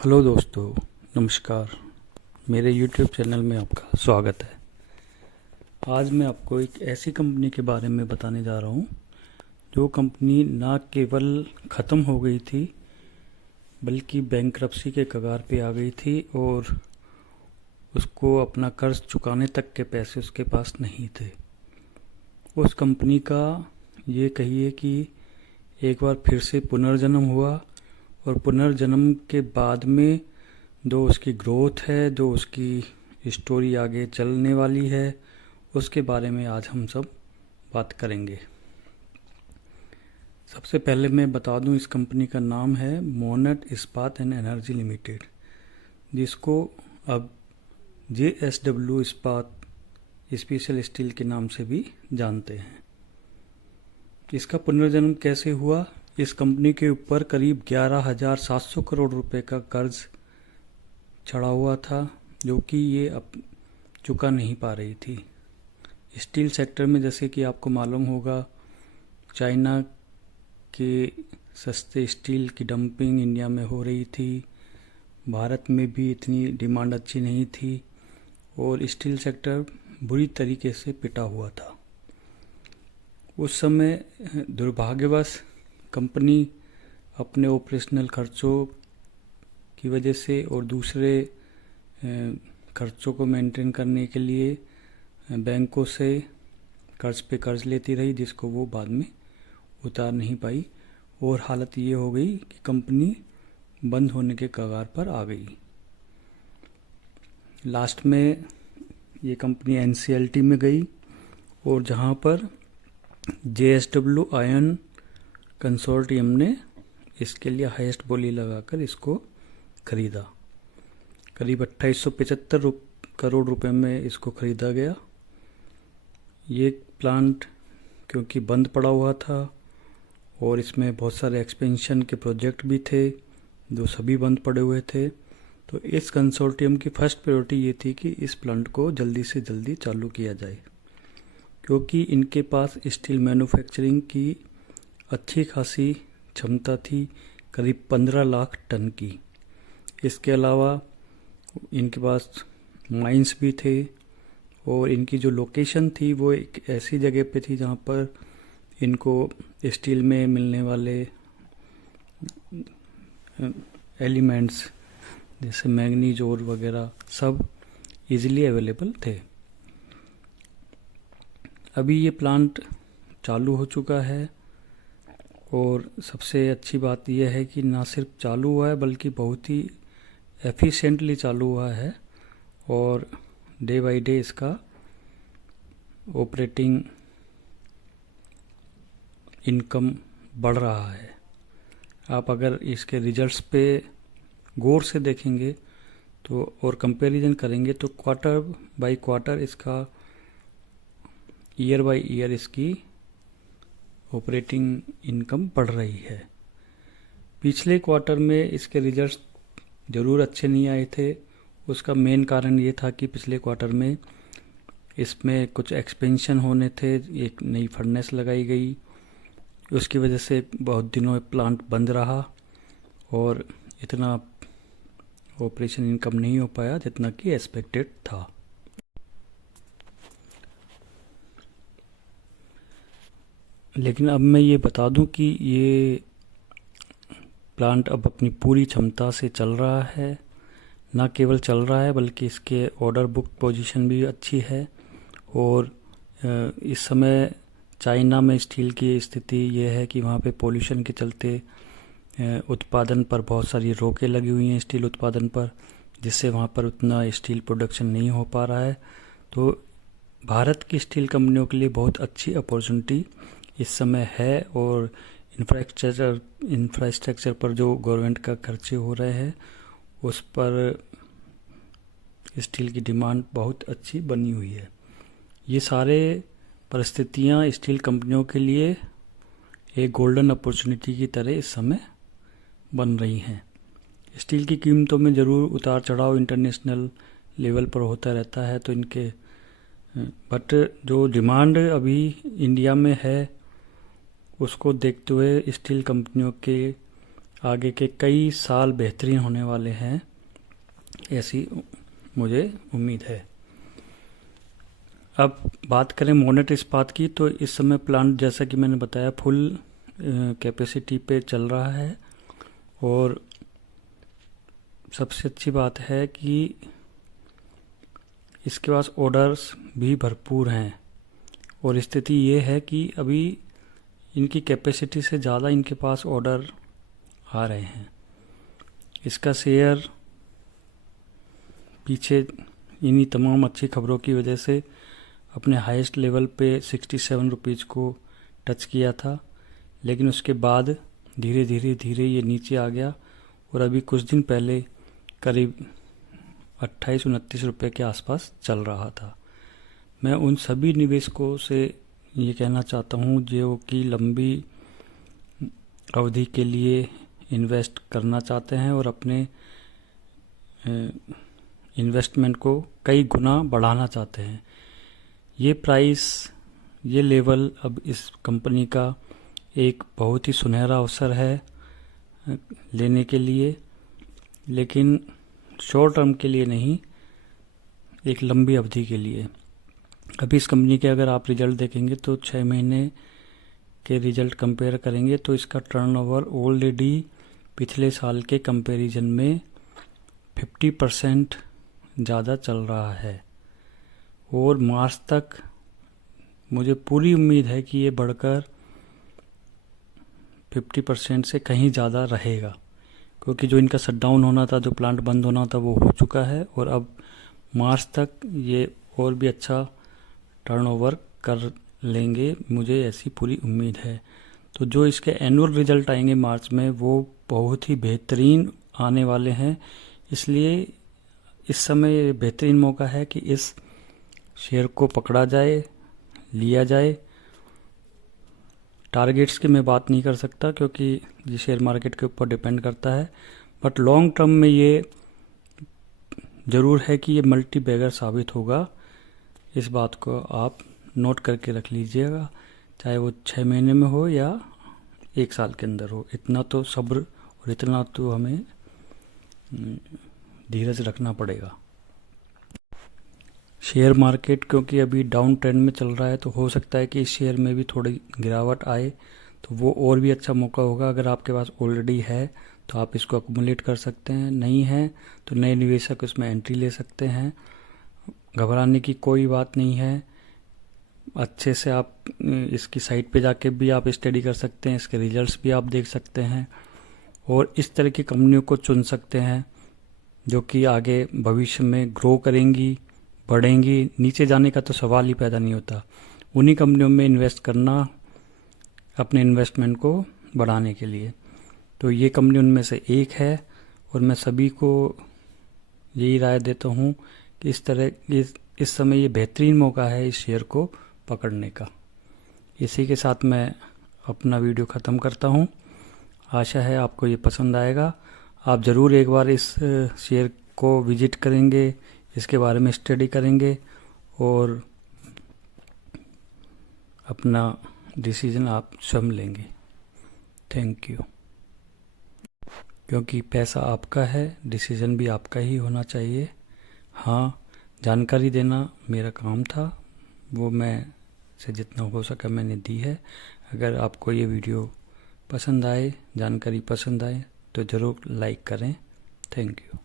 Hello दोस्तों, नमस्कार। मेरे YouTube चैनल में आपका स्वागत है। आज मैं आपको एक ऐसी कंपनी के बारे में बताने जा रहा हूँ जो कंपनी ना केवल ख़त्म हो गई थी बल्कि बैंकरप्सी के कगार पे आ गई थी और उसको अपना कर्ज चुकाने तक के पैसे उसके पास नहीं थे। उस कंपनी का ये कहिए कि एक बार फिर से पुनर्जन्म हुआ और पुनर्जन्म के बाद में जो उसकी ग्रोथ है, जो उसकी स्टोरी आगे चलने वाली है, उसके बारे में आज हम सब बात करेंगे। सबसे पहले मैं बता दूं, इस कंपनी का नाम है मोनट इस्पात एंड एनर्जी लिमिटेड, जिसको अब JSW इस्पात स्पेशल स्टील के नाम से भी जानते हैं। इसका पुनर्जन्म कैसे हुआ? इस कंपनी के ऊपर करीब 11,700 करोड़ रुपए का कर्ज चढ़ा हुआ था, जो कि ये अब चुका नहीं पा रही थी। स्टील सेक्टर में, जैसे कि आपको मालूम होगा, चाइना के सस्ते स्टील की डंपिंग इंडिया में हो रही थी। भारत में भी इतनी डिमांड अच्छी नहीं थी और स्टील सेक्टर बुरी तरीके से पिटा हुआ था। उस समय दुर्भाग्यवश कंपनी अपने ऑपरेशनल खर्चों की वजह से और दूसरे खर्चों को मेंटेन करने के लिए बैंकों से कर्ज पे कर्ज लेती रही, जिसको वो बाद में उतार नहीं पाई और हालत ये हो गई कि कंपनी बंद होने के कगार पर आ गई। लास्ट में ये कंपनी NCLT में गई और जहाँ पर JSW आयन कंसोर्टियम ने इसके लिए हाईएस्ट बोली लगाकर इसको खरीदा। करीब 2875 करोड़ रुपए में इसको खरीदा गया। ये प्लांट क्योंकि बंद पड़ा हुआ था और इसमें बहुत सारे एक्सपेंशन के प्रोजेक्ट भी थे जो सभी बंद पड़े हुए थे, तो इस कंसोर्टियम की फर्स्ट प्रायोरिटी ये थी कि इस प्लांट को जल्दी से जल्दी चालू किया जाए, क्योंकि इनके पास स्टील मैन्युफैक्चरिंग की अच्छी खासी क्षमता थी, करीब 15 लाख टन की। इसके अलावा इनके पास माइंस भी थे और इनकी जो लोकेशन थी वो एक ऐसी जगह पे थी जहाँ पर इनको स्टील में मिलने वाले एलिमेंट्स जैसे मैग्नीज और वगैरह सब इजीली अवेलेबल थे। अभी ये प्लांट चालू हो चुका है और सबसे अच्छी बात यह है कि ना सिर्फ चालू हुआ है बल्कि बहुत ही एफिशिएंटली चालू हुआ है और डे बाय डे इसका ऑपरेटिंग इनकम बढ़ रहा है। आप अगर इसके रिजल्ट्स पे गौर से देखेंगे तो और कंपैरिजन करेंगे तो क्वार्टर बाय क्वार्टर इसका ईयर बाय ईयर इसकी ऑपरेटिंग इनकम बढ़ रही है। पिछले क्वार्टर में इसके रिजल्ट्स ज़रूर अच्छे नहीं आए थे। उसका मेन कारण ये था कि पिछले क्वार्टर में इसमें कुछ एक्सपेंशन होने थे, एक नई फर्नेस लगाई गई, उसकी वजह से बहुत दिनों प्लांट बंद रहा और इतना ऑपरेशन इनकम नहीं हो पाया जितना कि एक्सपेक्टेड था। लेकिन अब मैं ये बता दूं कि ये प्लांट अब अपनी पूरी क्षमता से चल रहा है। ना केवल चल रहा है बल्कि इसके ऑर्डर बुक पोजीशन भी अच्छी है और इस समय चाइना में स्टील की स्थिति ये है कि वहाँ पे पोल्यूशन के चलते उत्पादन पर बहुत सारी रोकें लगी हुई हैं स्टील उत्पादन पर, जिससे वहाँ पर उतना स्टील प्रोडक्शन नहीं हो पा रहा है। तो भारत की स्टील कंपनियों के लिए बहुत अच्छी अपॉर्चुनिटी इस समय है और इंफ्रास्ट्रक्चर पर जो गवर्नमेंट का खर्चे हो रहे हैं उस पर स्टील की डिमांड बहुत अच्छी बनी हुई है। ये सारे परिस्थितियाँ स्टील कंपनियों के लिए एक गोल्डन अपॉर्चुनिटी की तरह इस समय बन रही हैं। स्टील की कीमतों में ज़रूर उतार चढ़ाव इंटरनेशनल लेवल पर होता रहता है, तो इनके बट जो डिमांड अभी इंडिया में है उसको देखते हुए स्टील कंपनियों के आगे के कई साल बेहतरीन होने वाले हैं, ऐसी मुझे उम्मीद है। अब बात करें मोनेट इस्पात की, तो इस समय प्लांट जैसा कि मैंने बताया फुल कैपेसिटी पे चल रहा है और सबसे अच्छी बात है कि इसके पास ऑर्डर्स भी भरपूर हैं और स्थिति ये है कि अभी इनकी कैपेसिटी से ज़्यादा इनके पास ऑर्डर आ रहे हैं। इसका शेयर पीछे इन्हीं तमाम अच्छी खबरों की वजह से अपने हाईएस्ट लेवल पे 67 रुपीज़ को टच किया था, लेकिन उसके बाद धीरे धीरे ये नीचे आ गया और अभी कुछ दिन पहले करीब 28-29 रुपये के आसपास चल रहा था। मैं उन सभी निवेशकों से ये कहना चाहता हूँ जो कि लंबी अवधि के लिए इन्वेस्ट करना चाहते हैं और अपने इन्वेस्टमेंट को कई गुना बढ़ाना चाहते हैं, ये प्राइस, ये लेवल अब इस कंपनी का एक बहुत ही सुनहरा अवसर है लेने के लिए, लेकिन शॉर्ट टर्म के लिए नहीं, एक लंबी अवधि के लिए। अभी इस कंपनी के अगर आप रिजल्ट देखेंगे तो 6 महीने के रिजल्ट कंपेयर करेंगे तो इसका टर्नओवर ऑलरेडी पिछले साल के कंपैरिजन में 50% ज़्यादा चल रहा है और मार्च तक मुझे पूरी उम्मीद है कि ये बढ़कर 50% से कहीं ज़्यादा रहेगा, क्योंकि जो इनका शटडाउन होना था, जो प्लांट बंद होना था, वो हो चुका है और अब मार्च तक ये और भी अच्छा टर्नओवर कर लेंगे, मुझे ऐसी पूरी उम्मीद है। तो जो इसके एनुअल रिजल्ट आएंगे मार्च में वो बहुत ही बेहतरीन आने वाले हैं, इसलिए इस समय बेहतरीन मौका है कि इस शेयर को पकड़ा जाए, लिया जाए। टारगेट्स की मैं बात नहीं कर सकता क्योंकि ये शेयर मार्केट के ऊपर डिपेंड करता है, बट लॉन्ग टर्म में ये ज़रूर है कि ये मल्टी बैगर साबित होगा। इस बात को आप नोट करके रख लीजिएगा, चाहे वो 6 महीने में हो या 1 साल के अंदर हो। इतना तो सब्र और इतना तो हमें धीरज रखना पड़ेगा। शेयर मार्केट क्योंकि अभी डाउन ट्रेंड में चल रहा है तो हो सकता है कि इस शेयर में भी थोड़ी गिरावट आए, तो वो और भी अच्छा मौका होगा। अगर आपके पास ऑलरेडी है तो आप इसको अक्यूमुलेट कर सकते हैं, नहीं है तो नए निवेशक इसमें एंट्री ले सकते हैं। घबराने की कोई बात नहीं है, अच्छे से आप इसकी साइट पे जाके भी आप स्टडी कर सकते हैं, इसके रिजल्ट्स भी आप देख सकते हैं और इस तरह की कंपनियों को चुन सकते हैं जो कि आगे भविष्य में ग्रो करेंगी, बढ़ेंगी। नीचे जाने का तो सवाल ही पैदा नहीं होता। उन्हीं कंपनियों में इन्वेस्ट करना अपने इन्वेस्टमेंट को बढ़ाने के लिए। तो ये कंपनी उनमें से एक है और मैं सभी को यही राय देता हूँ कि इस समय ये बेहतरीन मौका है इस शेयर को पकड़ने का। इसी के साथ मैं अपना वीडियो ख़त्म करता हूँ। आशा है आपको ये पसंद आएगा। आप ज़रूर एक बार इस शेयर को विजिट करेंगे, इसके बारे में स्टडी करेंगे और अपना डिसीजन आप स्वयं लेंगे। Thank you. क्योंकि पैसा आपका है, डिसीजन भी आपका ही होना चाहिए। हाँ, जानकारी देना मेरा काम था, वो मैं से जितना हो सका मैंने दी है। अगर आपको ये वीडियो पसंद आए, जानकारी पसंद आए तो ज़रूर लाइक करें। Thank you.